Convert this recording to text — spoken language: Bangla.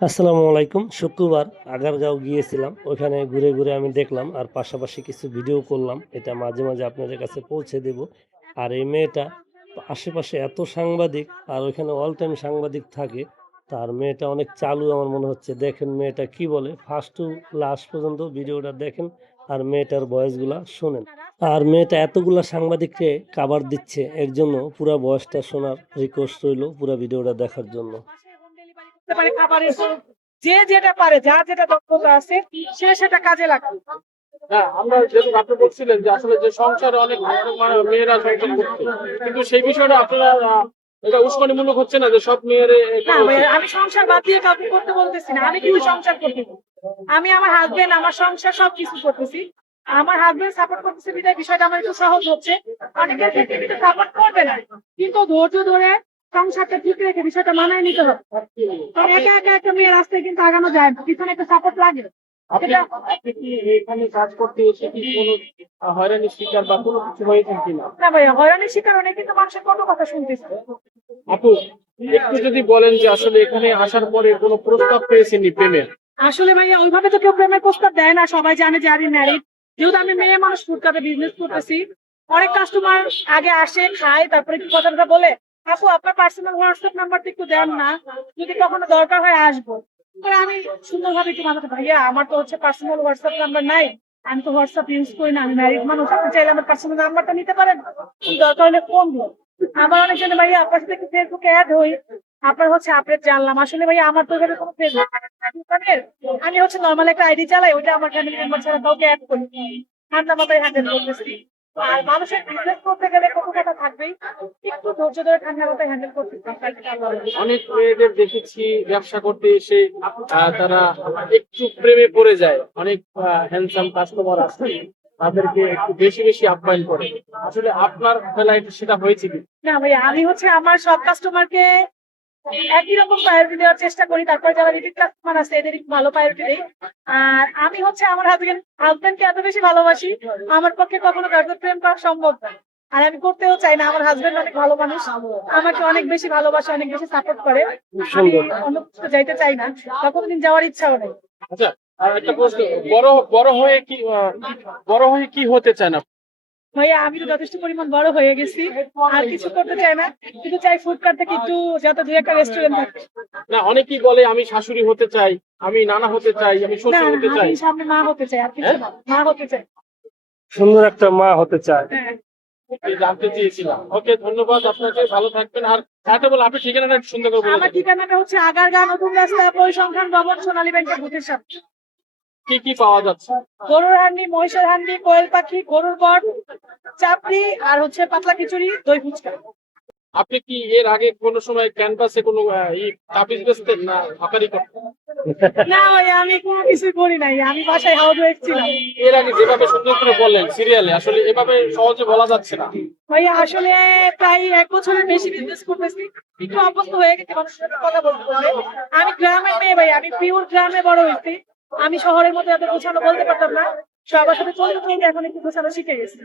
আসসালামু আলাইকুম। শুক্রবার আগারগাঁও গিয়েছিলাম। ওখানে ঘুরে ঘুরে আমি দেখলাম আর পাশাপাশি কিছু ভিডিও করলাম। এটা মাঝে মাঝে আপনাদের কাছে পৌঁছে দেব। আর এই মেয়েটা আশেপাশে এত সাংবাদিক আর ওইখানে অল টাইম সাংবাদিক থাকে, তার মেয়েটা অনেক চালু আমার মনে হচ্ছে। দেখেন মেয়েটা কি বলে? ফার্স্ট টু লাস্ট পর্যন্ত ভিডিওটা দেখেন আর মেয়েটার ভয়েসগুলা শোনেন। আর মেয়েটা এতগুলা সাংবাদিককে কাবার দিচ্ছে, এর জন্য পুরো ভয়েসটা শোনার রিকোয়েস্ট রইল পুরো ভিডিওটা দেখার জন্য। পারে খাবারের যে যেটা পারে যার যেটা দক্ষতা আছে সে সেটা কাজে লাগাবে। হ্যাঁ আমরা যেহেতু আপনি বলছিলেন যে আসলে যে সংসারে অনেক মানে মেয়েরা সংসার করছে কিন্তু সেই বিষয়টা আপনারা এটা উস্কানিমূলক হচ্ছে না যে সব মেয়ের আমি সংসার বাদ দিয়ে কাউকে করতে বলতেছি না। আমি কিন্তু সংসার করতেছি আমি আমার হাজবেন্ড আমার সংসার সব কিছু করতেছি। আমার হাজবেন্ড সাপোর্ট করতেছে বিধায় বিষয়টা আমার একটু সহজ হচ্ছে। অনেকের ক্ষেত্রে কিন্তু সাপোর্ট করবে না। কিন্তু ধৈর্য ধরে সংসারটা ঠিক রেখে বিষয়টা মানায় নিতে হবে। কারণ একা একা একটা মেয়ের রাস্তায় কিন্তু আগানো যায় না পিছনে একটা সাপোর্ট লাগে। আপনি কি এখানে কাজ করতে এসে কি কোনো হয়রানির শিকার বা কোনো কিছু হয়েছেন কিনা? না ভাই হয়রানির শিকার অনেক কিন্তু মানুষের কত কথা শুনতেছে। আপু একটু যদি বলেন যে আসলে এখানে আসার পরে কোনো প্রস্তাব পেয়েছেননি প্রেমের আসলে ভাইয়া ওইভাবে তো কেউ প্রেমের প্রস্তাব দেয় না সবাই জানে যে আমি ম্যারিড যেহেতু আমি মেয়ে মানুষ ফুটকাতে বিজনেস করতেছি। অনেক কাস্টমার আগে আসে খায় তারপরে একটু কথাটা বলে। আপু, আপনার পার্সোনাল হোয়াটসঅ্যাপ নাম্বারটা একটু দেন না। যদি কখনো দরকার হয় আসব। পরে আমি সুন্দরভাবে একটু মাথাতে ভাইয়া, আমার তো হচ্ছে পার্সোনাল হোয়াটসঅ্যাপ নাম্বার নাই। আমি তো হোয়াটসঅ্যাপ ইউজ করি না। আমি ম্যারিড মানুষ। আপনি চাইলে আমার পার্সোনাল নাম্বারটা নিতে পারেন। দরকার হলে ফোন দিন। আবার অনেকজন, ভাইয়া, আপনার সাথে একটু ফেসবুকে অ্যাড হই। আপনার হচ্ছে আপডেট জানলাম। আসলে, ভাইয়া, আমার তো এখানে কোনো ফেসবুক আমি হচ্ছে নর্মাল একটা আইডি চালাই। ওইটা আমার ফ্যামিলি মেম্বার ছাড়া কাউকে অ্যাড করি ঠান্ডা মাথায় হ্যান্ডেল করতেছি আর মানুষের বিজনেস করতে গেলে কত টাকা থাকবেই। একটু ধৈর্য ধরে ঠান্ডা মাথায় হ্যান্ডেল করতেছি অনেক মেয়েদের দেখেছি ব্যবসা করতে এসে তারা একটু প্রেমে পড়ে যায়। অনেক হ্যান্ডসাম কাস্টমার আসে তাদেরকে একটু বেশি বেশি আপ্যায়ন করে। আসলে আপনার বেলায় সেটা হয়েছে কি? না ভাই আমি হচ্ছে আমার সব কাস্টমারকে একই রকম প্রায়োরিটি দেওয়ার চেষ্টা করি তারপরে যারা রিপিট কাস্টমার আছে এদের ভালো প্রায়োরিটি দেই। আর আমি হচ্ছে আমার হাজবেন্ড হাজবেন্ডকে এত বেশি ভালোবাসি আমার পক্ষে কখনো কারোর প্রেম করা সম্ভব না। আর আমি করতেও চাই না আমার হাজবেন্ড অনেক ভালো মানুষ আমাকে অনেক বেশি ভালোবাসে অনেক বেশি সাপোর্ট করে। আমি অন্য কিছু যাইতে চাই না বা কোনোদিন যাওয়ার ইচ্ছাও নেই। আচ্ছা আর একটা প্রশ্ন বড় বড় হয়ে কি বড় হয়ে কি হতে চান আপনি? ভাইয়া আমি তো যথেষ্ট পরিমাণ বড় হয়ে গেছি। আর কিছু করতে চাই না কিন্তু চাই ফুডকার্ট থেকে একটু যাতে দুই একটা রেস্টুরেন্ট থাকে। না অনেকেই বলে আমি শাশুড়ি হতে চাই আমি নানা হতে চাই আমি না শ্বশুর হতে চাই। আমি সামনে মা হতে চাই আর কিছু না মা হতে চাই। সুন্দর একটা মা হতে চায় হ্যাঁ। জানতে চেয়েছিলাম। ওকে ধন্যবাদ আপনাকে ভালো থাকবেন। আর একটা বল আপনি ঠিকানাটা সুন্দর করে বলে আমার ঠিকানাটা হচ্ছে আগারগাঁ নতুন রাস্তা পরিসংখ্যান ভবন সোনালী ব্যাংকের বুথের সামনে। কি কি পাওয়া যাচ্ছে? গরুর হান্ডি মহিষের হান্ডি কোয়েল পাখি গরুর বট চাপড়ি আর হচ্ছে পাতলা খিচুড়ি দই ফুচকা। আপনি কি এর আগে কোনো সময় ক্যানভাসে কোনো তাবিজ বেচতেন না আকারি করতেন? না ভাই আমি কোনো কিছুই করি নাই। আমি বাসায় হাউস ওয়াইফ ছিলাম। এর আগে যেভাবে সুন্দর করে বললেন সিরিয়ালে আসলে এভাবে সহজে বলা যাচ্ছে না। ভাই আসলে প্রায় এক বছরের বেশি বিজনেস করতেছি। একটু অভ্যস্ত হয়ে গেছে মানুষের সাথে কথা বলতে বলতে। আমি গ্রামের মেয়ে ভাই আমি পিওর গ্রামে বড় হয়েছি। আমি শহরের মধ্যে এত গোছানো বলতে পারতাম না। সবার সাথে চলতে চলতে এখন একটু গোছানো শিখে গেছি।